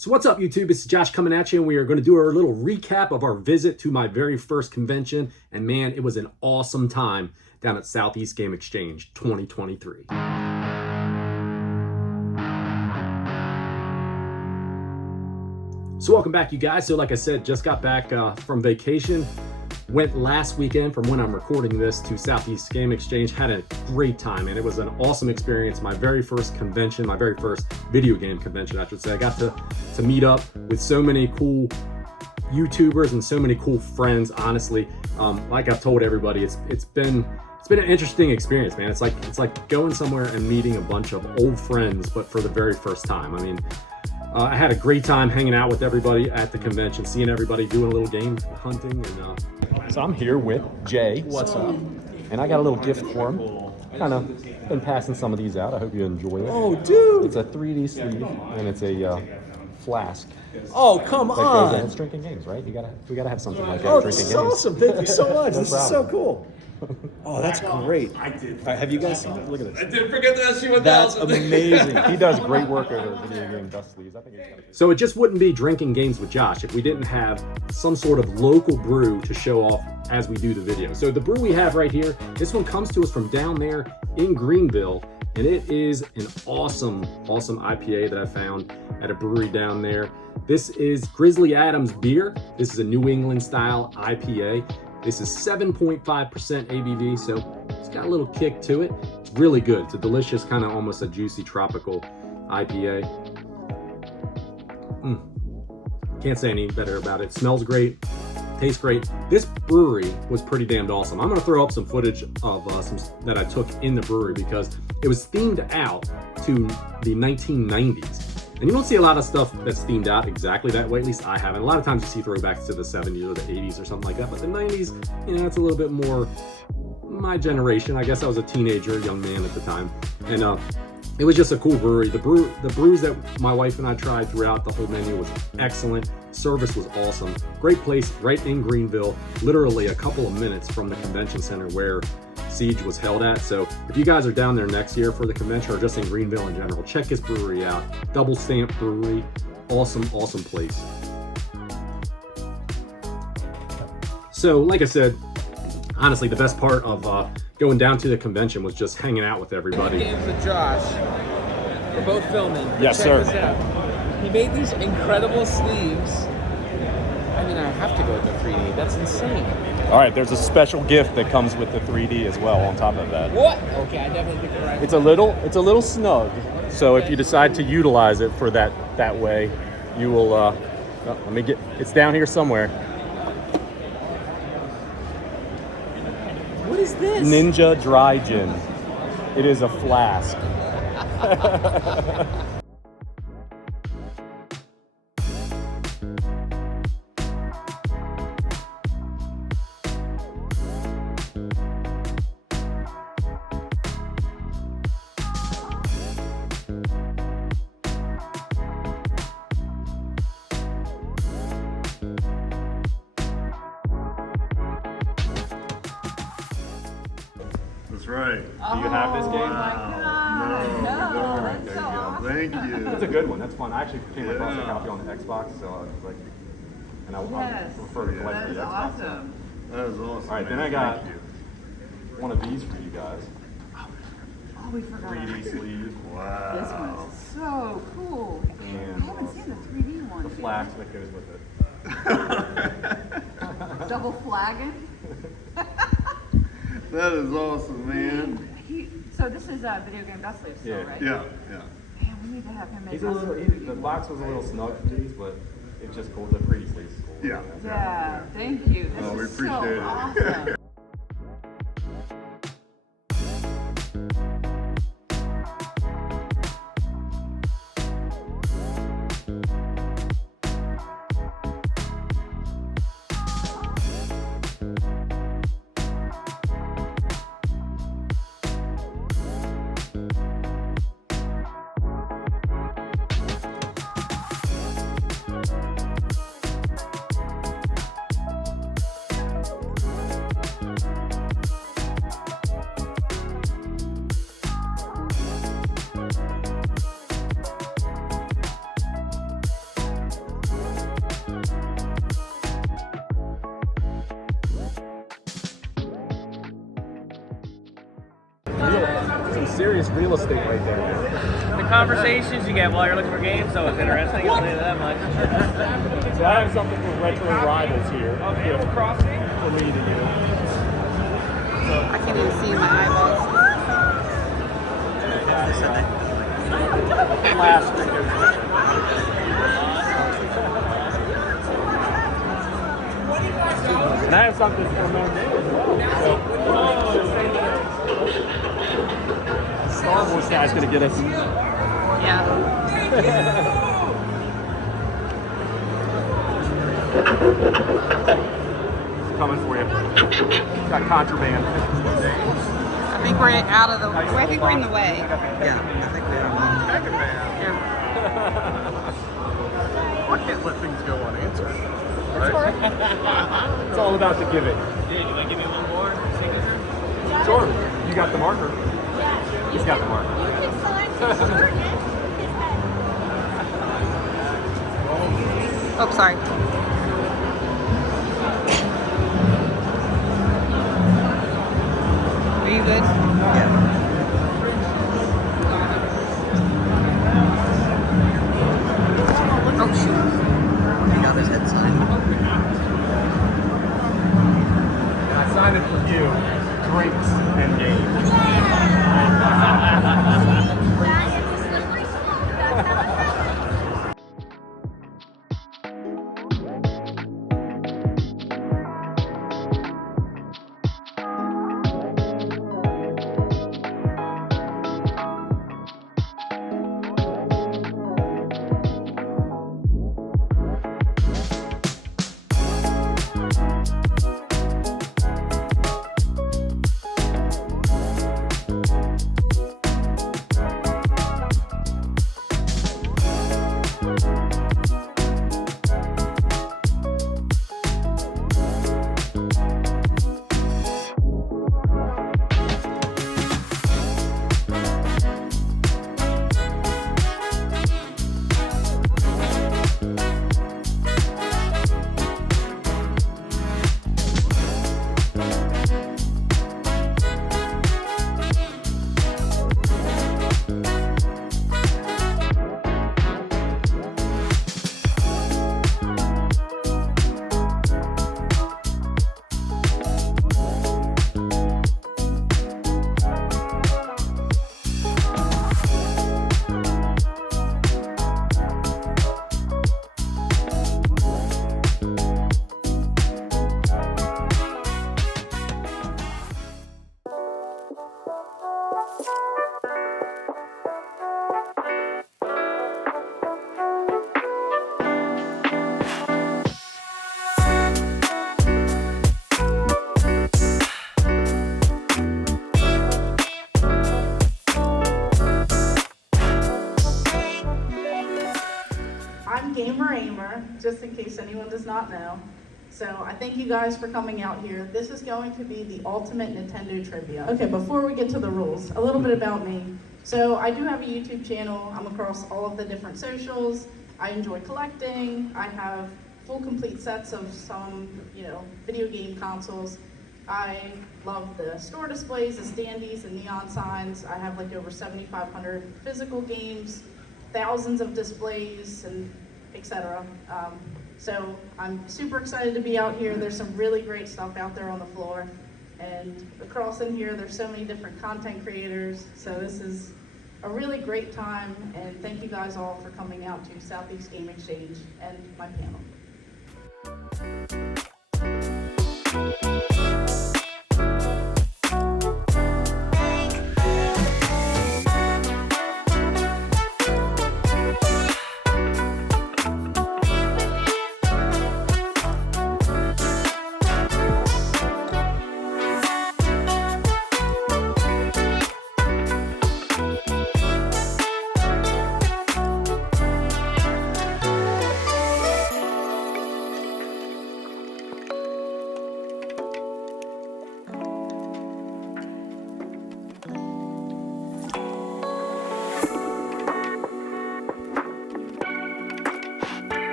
So what's up, YouTube? This is Josh coming at you, and we are going to do our little recap of our visit to my very first convention. And man, it was an awesome time down at SouthEast Game Exchange 2023. So welcome back, you guys. So like I said, just got back from vacation. Went last weekend from when I'm recording this to SouthEast Game Exchange. Had a great time, and it was an awesome experience. My very first convention, my very first video game convention, I should say. I got to meet up with so many cool YouTubers and so many cool friends. Honestly, like I've told everybody, it's been an interesting experience, man. It's like going somewhere and meeting a bunch of old friends, but for the very first time. I mean, I had a great time hanging out with everybody at the convention, seeing everybody doing a little game hunting. And so I'm here with Jay. What's up? And I got a little gift for him. Kind of been passing some of these out. I hope you enjoy it. Oh, dude! It's a 3D sleeve, and it's a flask. Oh, come on! It's drinking games, right? We gotta have something like that. Oh, drinking this is games. awesome! Thank you so much. No This is so cool. Oh, that's great. I did. Have you guys seen it? Look at this. I did forget to ask you what That's that was. amazing. He does great work over video game dust sleeves. I think it's kind of. So it just wouldn't be drinking games with Josh if we didn't have some sort of local brew to show off as we do the video. So the brew we have right here, this one comes to us from down there in Greenville, and it is an awesome IPA that I found at a brewery down there. This is Grizzly Adams beer. This is a New England style IPA. This is 7.5% ABV, so it's got a little kick to it. It's really good. It's a delicious, kind of almost a juicy tropical IPA. Can't say any better about it. Smells great, tastes great. This brewery was pretty damned awesome. I'm gonna throw up some footage of some that I took in the brewery because it was themed out to the 1990s. And you don't see a lot of stuff that's themed out exactly that way, at least I haven't. A lot of times you see throwbacks to the 70s or the 80s or something like that, but the 90s, you know, it's a little bit more my generation. I guess I was a teenager, young man at the time. And it was just a cool brewery. The brews that my wife and I tried throughout the whole menu was excellent. Service was awesome. Great place right in Greenville, literally a couple of minutes from the convention center where SEGE was held at. So if you guys are down there next year for the convention or just in Greenville in general, check this brewery out. Double Stamp Brewery. Awesome place. So like I said, honestly, the best part of going down to the convention was just hanging out with everybody. Games with Josh. We're both filming. Yes, Check sir. this out. He made these incredible sleeves. I mean, I have to go with the 3D. That's insane. All right, there's a special gift that comes with the 3D as well on top of that. What? Okay, I definitely picked the right It's a little snug. So if you decide to utilize it for that way, you will let me get it's down here somewhere. What is this? Ninja Dry Gin. It is a flask. That's right. Do you have this game? No, that's there so you go. awesome. Thank you. It's a good one. That's fun. I actually came across a Yeah. copy on the Xbox, so I was like, and I Yes. prefer to collect That the is Xbox. awesome. That is awesome. All right, then man. I got Thank you. one of these for you guys. Oh, we forgot. 3D sleeve. Wow. This one's so cool. And I haven't seen the 3D one. the flask that goes with it. Double flagging. That is awesome, man. So this is a video game dust sleeve still, Yeah. right? Yeah. Man, we need to have him make He's a us little. some The box was a little snug for these, but it's just cool. The 3D sleeve is cool. Yeah. Yeah, thank you. This Oh, we is appreciate so it. awesome. Some serious real estate right there, man. The conversations you get while you're looking for games, so it's interesting. I'll tell you that much. So I have something for retro rivals here. Okay, we'll cross it. For me to do. I can't even see my eyeballs. And I have something for Monday as well. Star Wars guy's gonna get us. Yeah. Coming for you. Got contraband. I think we're out of the. I think we're in the way. Yeah, I think we are. I can't let things go unanswered. It's all about the giving. Dude, you want to give me one more signature? Sure. You got the marker. He's got the marker. Oh, sorry. Are you good? Yeah. Oh, shoot. He got his head signed. And I signed it for you. Drinks and games. just in case anyone does not know. So I thank you guys for coming out here. This is going to be the ultimate Nintendo trivia. Okay, before we get to the rules, a little bit about me. So I do have a YouTube channel. I'm across all of the different socials. I enjoy collecting. I have full complete sets of some, video game consoles. I love the store displays, the standees, and neon signs. I have like over 7,500 physical games, thousands of displays, and etc. So I'm super excited to be out here. There's some really great stuff out there on the floor. And across in here, there's so many different content creators. So this is a really great time. And thank you guys all for coming out to SouthEast Game Exchange and my panel.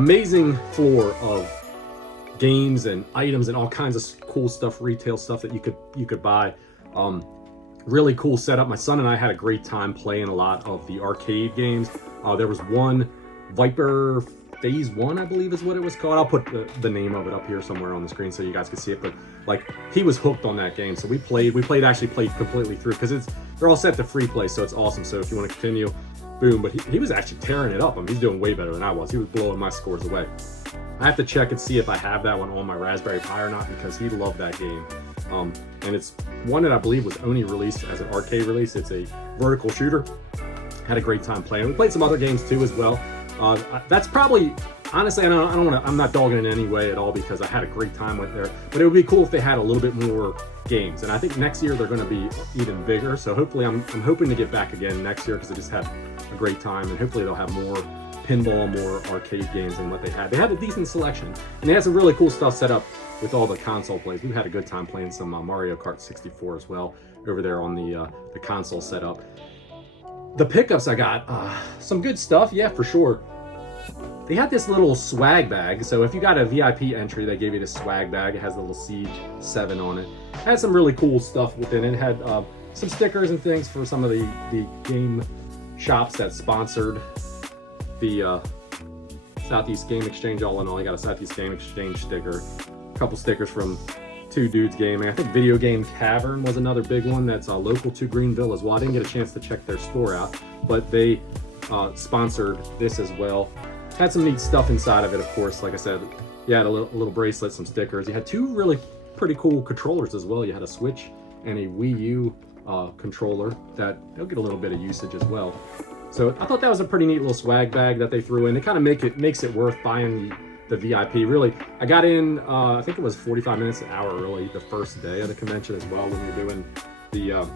amazing floor of games and items and all kinds of cool stuff, retail stuff that you could buy. Really cool setup. My son and I had a great time playing a lot of the arcade games. There was one, Viper Phase 1, I believe is what it was called. I'll put the name of it up here somewhere on the screen so you guys can see it. But like, he was hooked on that game. So we played completely through, because they're all set to free play, so it's awesome. So if you want to continue, boom. But he was actually tearing it up. I mean, he's doing way better than I was. He was blowing my scores away. I have to check and see if I have that one on my Raspberry Pi or not, because he loved that game. And it's one that I believe was only released as an arcade release. It's a vertical shooter. Had a great time playing. We played some other games too as well. That's probably, honestly, I'm not dogging it in any way at all, because I had a great time with there. But it would be cool if they had a little bit more games. And I think next year they're going to be even bigger. So hopefully, I'm hoping to get back again next year, because I just had a great time, and hopefully they'll have more pinball, more arcade games than what they had. They had a decent selection, and they had some really cool stuff set up with all the console plays. We had a good time playing some Mario Kart 64 as well over there on the console setup. The pickups I got, some good stuff, yeah, for sure. They had this little swag bag, so if you got a VIP entry, they gave you this swag bag. It has the little SEGE 7 on it. It had some really cool stuff within it. It had some stickers and things for some of the game shops that sponsored the SouthEast Game Exchange. All in all, you got a SouthEast Game Exchange sticker, a couple stickers from Two Dudes Gaming. I think Video Game Cavern was another big one that's local to Greenville as well. I didn't get a chance to check their store out, but they sponsored this as well. Had some neat stuff inside of it, of course. Like I said, you had a little bracelet, some stickers. You had two really pretty cool controllers as well. You had a Switch and a Wii U controller that they'll get a little bit of usage as well. So I thought that was a pretty neat little swag bag that they threw in. It kind of makes it worth buying the VIP. Really, I got in, I think it was 45 minutes, an hour early the first day of the convention as well, when you're doing the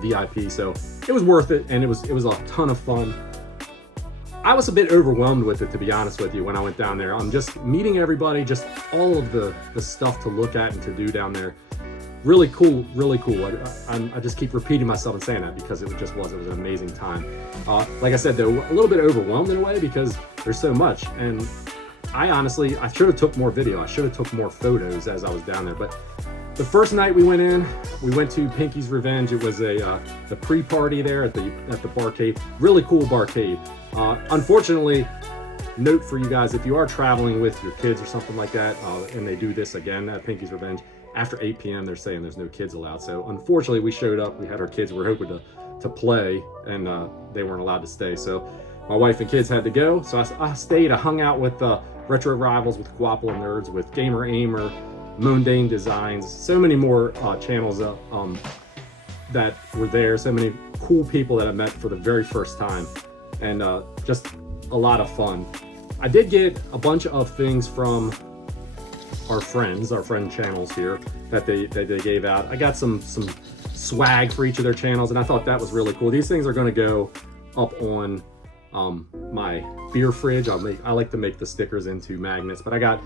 VIP. So it was worth it, and it was a ton of fun. I was a bit overwhelmed with it, to be honest with you, when I went down there. I'm just meeting everybody, just all of the stuff to look at and to do down there. Really cool, really cool. I just keep repeating myself and saying that, because it was an amazing time. Like I said, though, a little bit overwhelmed in a way, because there's so much. And I should have took more video. I should have took more photos as I was down there. But the first night we went to Pinky's Revenge. It was the pre-party there at the barcade. Really cool barcade. Unfortunately, note for you guys, if you are traveling with your kids or something like that, and they do this again at Pinky's Revenge, after 8 p.m. they're saying there's no kids allowed. So unfortunately, we showed up, we had our kids, we were hoping to play, and they weren't allowed to stay. So my wife and kids had to go. So I stayed, I hung out with Retro Rivals, with Guapo Nerds, with Gamer Aimer, Mundane Designs, so many more channels that were there, so many cool people that I met for the very first time, and just a lot of fun. I did get a bunch of things from our friend channels here that they gave out. I got some swag for each of their channels, and I thought that was really cool. These things are going to go up on my beer fridge. I like to make the stickers into magnets, but I got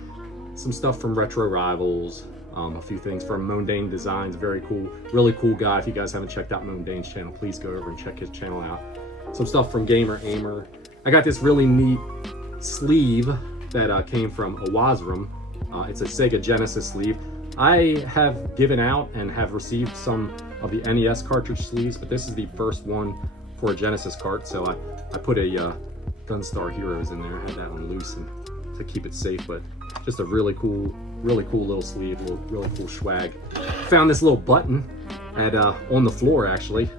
some stuff from Retro Rivals, a few things from Mundane Designs. Very cool, really cool guy. If you guys haven't checked out Mundane's channel, please go over and check his channel out. Some stuff from Gamer Aimer. I got this really neat sleeve that came from Awazram. It's a Sega Genesis sleeve. I have given out and have received some of the NES cartridge sleeves, but this is the first one for a Genesis cart. So I put a Gunstar Heroes in there. I had that one loose and to keep it safe, but just a really cool little sleeve, really cool swag. Found this little button on the floor, actually.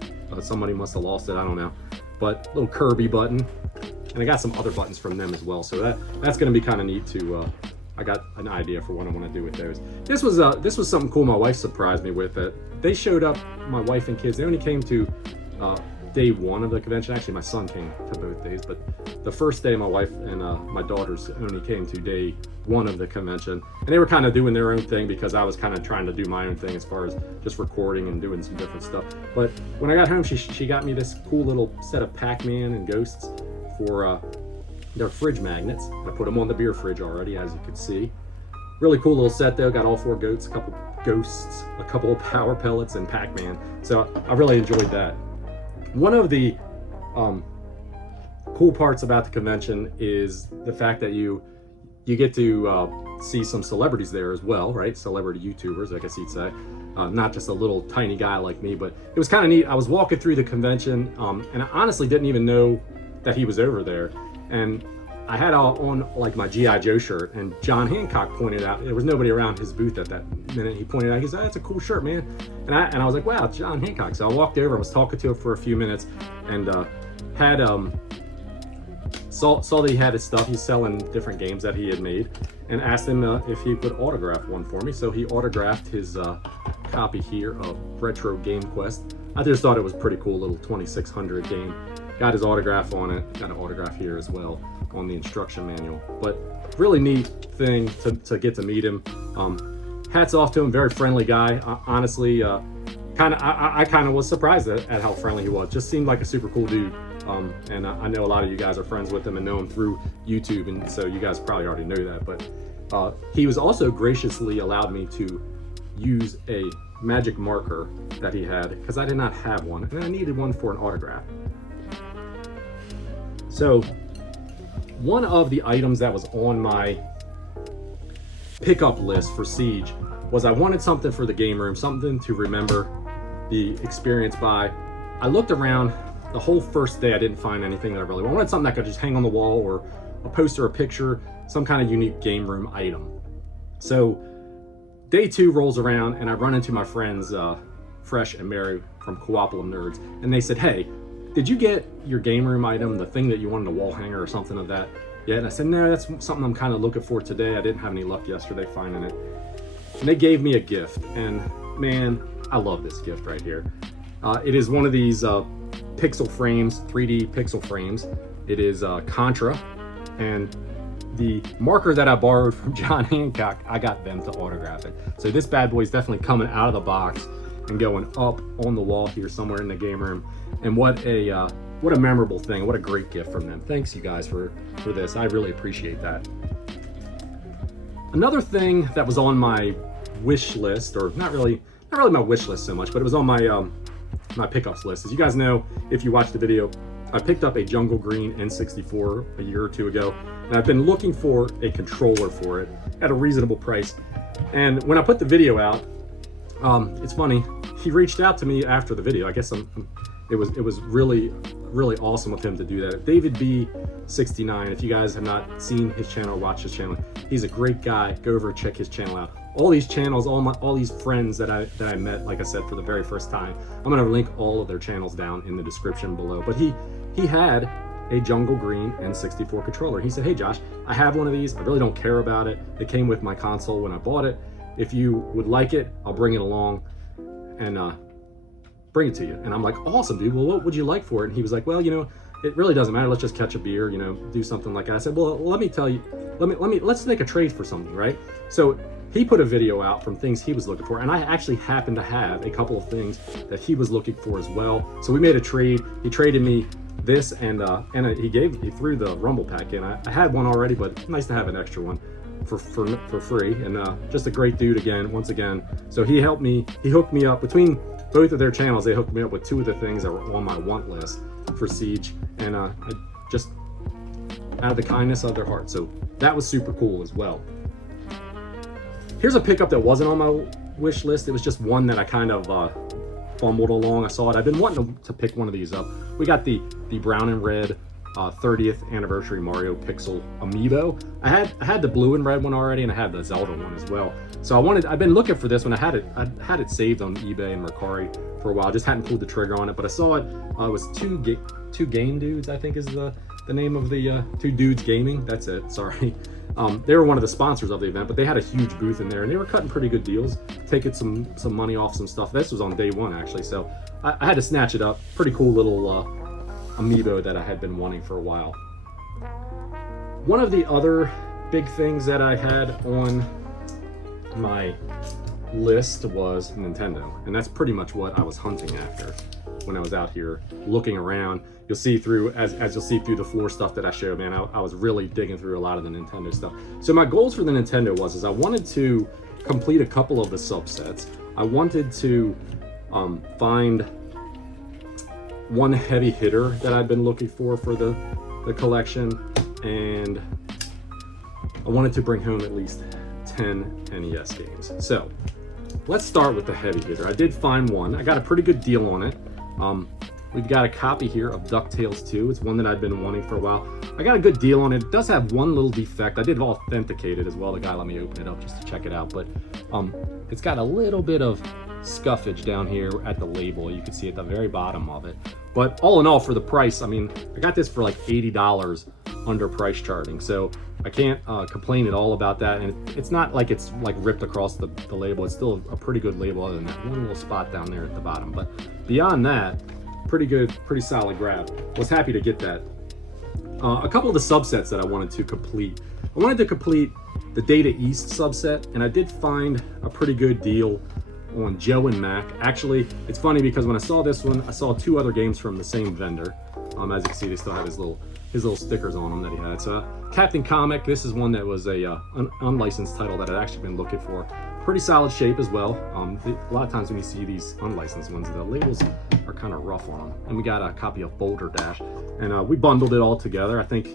Somebody must have lost it, I don't know. But little Kirby button, and I got some other buttons from them as well. So that's going to be kind of neat to. I got an idea for what I want to do with those. This was something cool. My wife surprised me with it. They showed up. My wife and kids. They only came to day one of the convention. Actually, my son came to both days, but the first day, my wife and my daughters only came to day one of the convention, and they were kind of doing their own thing, because I was kind of trying to do my own thing as far as just recording and doing some different stuff. But when I got home, she got me this cool little set of Pac-Man and Ghosts for their fridge magnets. I put them on the beer fridge already, as you can see. Really cool little set though. Got all 4 goats, a couple Ghosts, a couple of Power Pellets, and Pac-Man. So I really enjoyed that. One of the cool parts about the convention is the fact that you get to see some celebrities there as well, right? Celebrity YouTubers, I guess you'd say. Not just a little tiny guy like me, but it was kind of neat. I was walking through the convention, and I honestly didn't even know that he was over there. And I had on like my G.I. Joe shirt, and John Hancock pointed out, there was nobody around his booth at that minute. He pointed out, he said, "Oh, that's a cool shirt, man." And I was like, wow, it's John Hancock. So I walked over, I was talking to him for a few minutes, and had saw that he had his stuff. He's selling different games that he had made, and asked him if he would autograph one for me. So he autographed his copy here of Retro Game Quest. I just thought it was pretty cool, little 2600 game. Got his autograph on it. Got an autograph here as well on the instruction manual. But really neat thing to get to meet him. Hats off to him, very friendly guy. Honestly, I kind of was surprised at how friendly he was. Just seemed like a super cool dude. And I know a lot of you guys are friends with him and know him through YouTube, and so you guys probably already know that. But he was also graciously allowed me to use a magic marker that he had, because I did not have one, and I needed one for an autograph. So one of the items that was on my pickup list for SEGE was I wanted something for the game room, something to remember the experience by. I looked around the whole first day, I didn't find anything that I really wanted. I wanted something that could just hang on the wall, or a poster, a picture, some kind of unique game room item. So day 2 rolls around, and I run into my friends Fresh and Mary from Coopulum Nerds, and they said, "Hey, did you get your game room item, the thing that you wanted, a wall hanger or something of that yet?" And I said, "No, that's something I'm kind of looking for today. I didn't have any luck yesterday finding it." And they gave me a gift, and man, I love this gift right here. It is one of these pixel frames, 3D pixel frames. It is Contra, and the marker that I borrowed from John Hancock, I got them to autograph it. So this bad boy is definitely coming out of the box and going up on the wall here somewhere in the game room. And what a memorable thing, what a great gift from them. Thanks you guys for this, I really appreciate that. Another thing that was on my wish list, or not really my wish list so much, but it was on my my pickups list. As you guys know, if you watched the video, I picked up a Jungle Green N64 a year or two ago, and I've been looking for a controller for it at a reasonable price. And when I put the video out, it's funny, he reached out to me after the video. I guess it was really awesome of him to do that. David B69, if you guys have not seen his channel or watched his channel, he's a great guy. Go over and check his channel out. All these channels, all these friends that I met, like I said, for the very first time, I'm gonna link all of their channels down in the description below. But he had a Jungle Green N64 controller. He said, "Hey Josh, I have one of these. I really don't care about it. It came with my console when I bought it. If you would like it, I'll bring it along and bring it to you." And I'm like, "Awesome, dude. Well, what would you like for it?" And he was like, "Well, it really doesn't matter. Let's just catch a beer, do something like that." I said, "Well, let me tell you, let's make a trade for something, right?" So he put a video out from things he was looking for, and I actually happened to have a couple of things that he was looking for as well. So we made a trade. He traded me this, and he threw the Rumble Pack in. I had one already, but nice to have an extra one for free. And just a great dude once again. So he hooked me up between both of their channels. They hooked me up with 2 of the things that were on my want list for SEGE, and I just out of the kindness of their heart. So that was super cool as well. Here's a pickup that wasn't on my wish list. It was just one that I kind of fumbled along. I saw it. I've been wanting to pick one of these up. We got the brown and red 30th anniversary Mario Pixel Amiibo. I had the blue and red one already, and I had the Zelda one as well. So I've been looking for this one. I had it saved on eBay and Mercari for a while. Just hadn't pulled the trigger on it, but I saw it. It was two Game Dudes, I think is the name of the Two Dudes Gaming. That's it. Sorry. They were one of the sponsors of the event, but they had a huge booth in there, and they were cutting pretty good deals, taking some money off some stuff. This was on day 1 actually, so I had to snatch it up. Pretty cool little amiibo that I had been wanting for a while. One of the other big things that I had on my list was Nintendo, and that's pretty much what I was hunting after when I was out here looking around. You'll see through, as you'll see through the floor stuff that I showed, man, I was really digging through a lot of the Nintendo stuff. So my goals for the Nintendo is I wanted to complete a couple of the subsets. I wanted to find one heavy hitter that I've been looking for the the collection, and I wanted to bring home at least 10 NES games. So let's start with the heavy hitter. I did find one. I got a pretty good deal on it. We've got a copy here of DuckTales 2. It's one that I've been wanting for a while. I got a good deal on it. It does have one little defect. I did authenticate it as well. The guy let me open it up just to check it out, but it's got a little bit of scuffage down here at the label. You can see at the very bottom of it. But all in all, for the price, I mean, I got this for like $80 under price charting. So I can't complain at all about that. And it's not like it's like ripped across the label. It's still a pretty good label other than that one little spot down there at the bottom. But beyond that, pretty good, pretty solid grab. Was happy to get that. A couple of the subsets that I wanted to complete. I wanted to complete the Data East subset, and I did find a pretty good deal on Joe and Mac. Actually, it's funny because when I saw this one, I saw two other games from the same vendor. As you can see, they still have his little stickers on them that he had. So Captain Comic, this is one that was an unlicensed title that I'd actually been looking for. Pretty solid shape as well. A lot of times when you see these unlicensed ones, the labels are kind of rough on them. And we got a copy of Boulder Dash, and we bundled it all together. I think,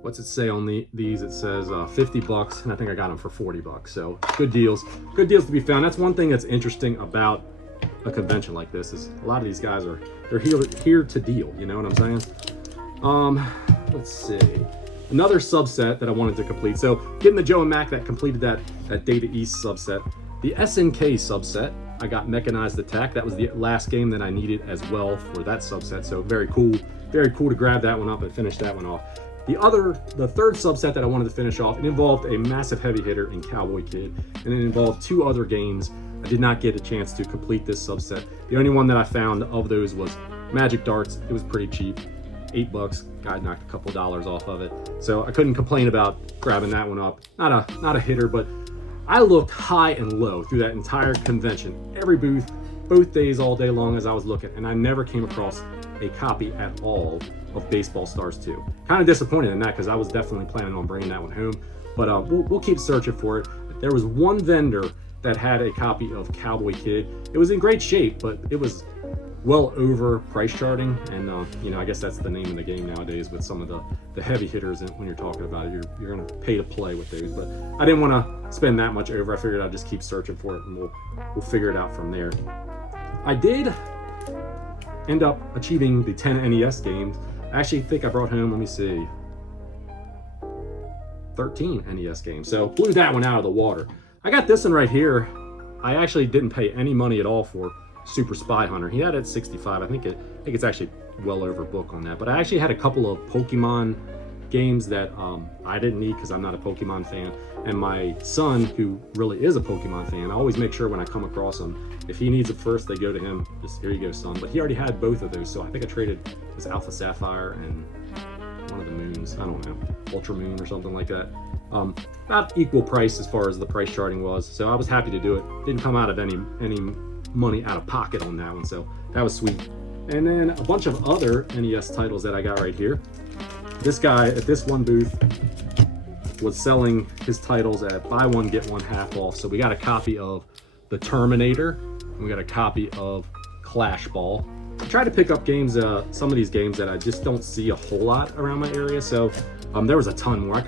what's it say on these? It says $50, and I think I got them for $40. So good deals to be found. That's one thing that's interesting about a convention like this, is a lot of these guys they're here to deal. You know what I'm saying? Let's see. Another subset that I wanted to complete. So getting the Joe and Mac, that completed that Data East subset. The SNK subset, I got Mechanized Attack. That was the last game that I needed as well for that subset. So very cool to grab that one up and finish that one off. The third subset that I wanted to finish off, it involved a massive heavy hitter in Cowboy Kid, and it involved two other games. I did not get a chance to complete this subset. The only one that I found of those was Magic Darts. It was pretty cheap, $8. Guy knocked a couple dollars off of it, so I couldn't complain about grabbing that one up. Not a hitter, but I looked high and low through that entire convention, every booth, both days, all day long as I was looking, and I never came across a copy at all of Baseball Stars 2. Kind of disappointed in that, because I was definitely planning on bringing that one home, but we'll keep searching for it. There was one vendor that had a copy of Cowboy Kid. It was in great shape, but it was well over price charting, and I guess that's the name of the game nowadays with some of the heavy hitters. And when you're talking about it, you're going to pay to play with those. But I didn't want to spend that much over. I figured I'd just keep searching for it, and we'll figure it out from there. I did end up achieving the 10 NES games. I actually think I brought home, let me see, 13 NES games. So blew that one out of the water. I got this one right here. I actually didn't pay any money at all for Super Spy Hunter. He had it at 65. I think it's actually well over book on that. But I actually had a couple of Pokemon games that I didn't need because I'm not a Pokemon fan. And my son, who really is a Pokemon fan, I always make sure when I come across him, if he needs it first, they go to him. Just, here you go, son. But he already had both of those, so I think I traded this Alpha Sapphire and one of the moons. I don't know, Ultra Moon or something like that. About equal price as far as the price charting was. So I was happy to do it. Didn't come out of any money out of pocket on that one, so that was sweet. And then a bunch of other NES titles that I got right here. This guy at this one booth was selling his titles at buy one get one half off. So we got a copy of The Terminator, and we got a copy of Clash Ball. I tried to pick up games, some of these games that I just don't see a whole lot around my area. So there was a ton more. I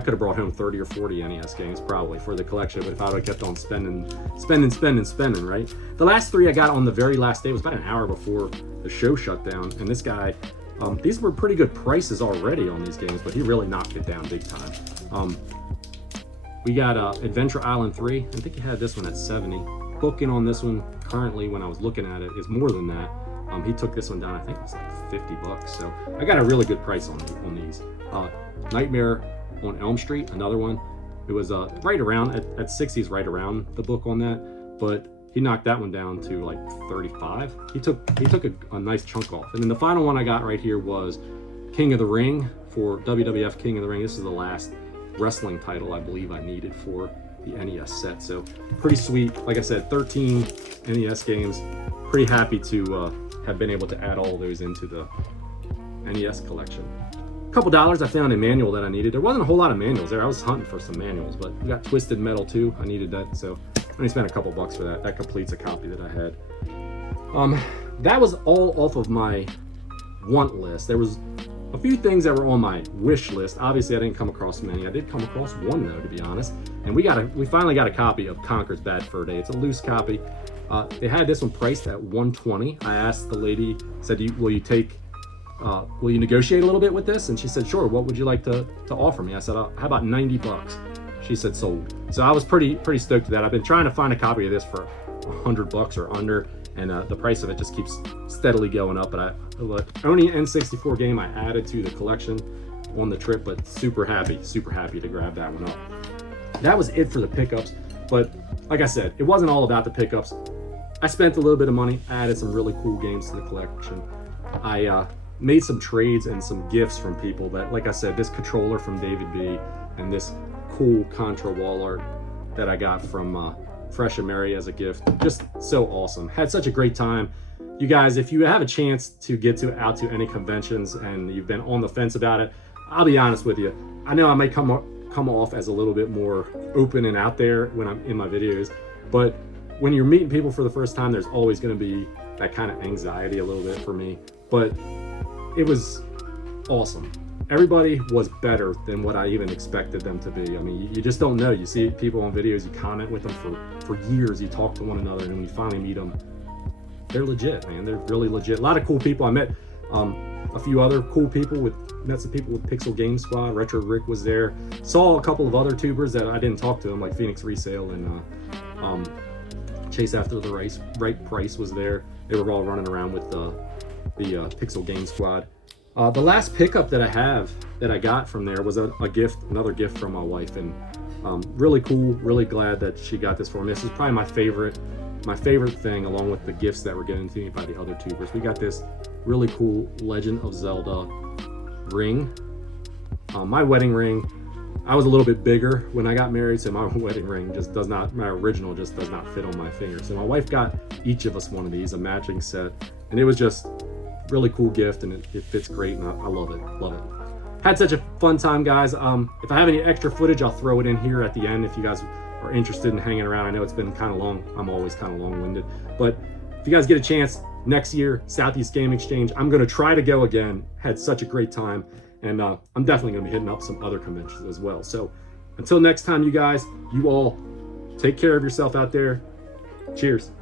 could have brought home 30 or 40 NES games probably for the collection, but if I would have kept on spending, right? The last three I got on the very last day. It was about an hour before the show shut down, and this guy, these were pretty good prices already on these games, but he really knocked it down big time. We got Adventure Island 3. I think he had this one at 70. Booking on this one currently, when I was looking at it, is more than that. He took this one down, I think it was like $50, so I got a really good price on these. Nightmare on Elm Street, another one. It was right around at 60s, right around the book on that, but he knocked that one down to like 35. He took a nice chunk off. And then the final one I got right here was King of the Ring for WWF King of the Ring. This is the last wrestling title I believe I needed for the NES set. So pretty sweet. Like I said, 13 NES games. Pretty happy to have been able to add all those into the NES collection. A couple dollars, I found a manual that I needed. There wasn't a whole lot of manuals there. I was hunting for some manuals, but we got Twisted Metal too. I needed that, so I only spent a couple bucks for that. That completes a copy that I had. That was all off of my want list. There was a few things that were on my wish list. Obviously, I didn't come across many. I did come across one though, to be honest. And we finally got a copy of Conker's Bad Fur Day. It's a loose copy. They had this one priced at $120. I asked the lady, said, will you negotiate a little bit with this? And she said, sure. What would you like to offer me? I said, how about $90? She said, sold. So I was pretty stoked to that. I've been trying to find a copy of this for $100 or under, and the price of it just keeps steadily going up. But only an N64 game I added to the collection on the trip, but super happy to grab that one up. That was it for the pickups. But like I said, it wasn't all about the pickups. I spent a little bit of money, added some really cool games to the collection. I made some trades and some gifts from people that, like I said, this controller from David B and this cool Contra wall art that I got from Fresh and Merry as a gift. Just so awesome. Had such a great time. You guys, if you have a chance to get out to any conventions and you've been on the fence about it, I'll be honest with you. I know I may come off as a little bit more open and out there when I'm in my videos, but when you're meeting people for the first time, there's always going to be that kind of anxiety a little bit for me. But it was awesome. Everybody was better than what I even expected them to be. I mean, you just don't know. You see people on videos, you comment with them for years, you talk to one another, and when you finally meet them, they're legit, man. They're really legit. A lot of cool people. I met a few other cool people, met some people with Pixel Game Squad. Retro Rick was there. Saw a couple of other tubers that I didn't talk to them, like Phoenix Resale and Chase After the Right Price was there. They were all running around with the Pixel Game Squad. The last pickup that I got from there was another gift from my wife, and really cool, really glad that she got this for me. This is probably my favorite thing, along with the gifts that were given to me by the other tubers. We got this really cool Legend of Zelda ring. My wedding ring, I was a little bit bigger when I got married, so my wedding ring my original just does not fit on my finger. So my wife got each of us one of these, a matching set, and it was just really cool gift, and it fits great, and I love it. Had such a fun time, guys. If I have any extra footage, I'll throw it in here at the end if you guys are interested in hanging around. I know it's been kind of long. I'm always kind of long-winded, but if you guys get a chance next year, Southeast Game Exchange, I'm going to try to go again. Had such a great time, and I'm definitely going to be hitting up some other conventions as well. So until next time, you guys, you all take care of yourself out there. Cheers.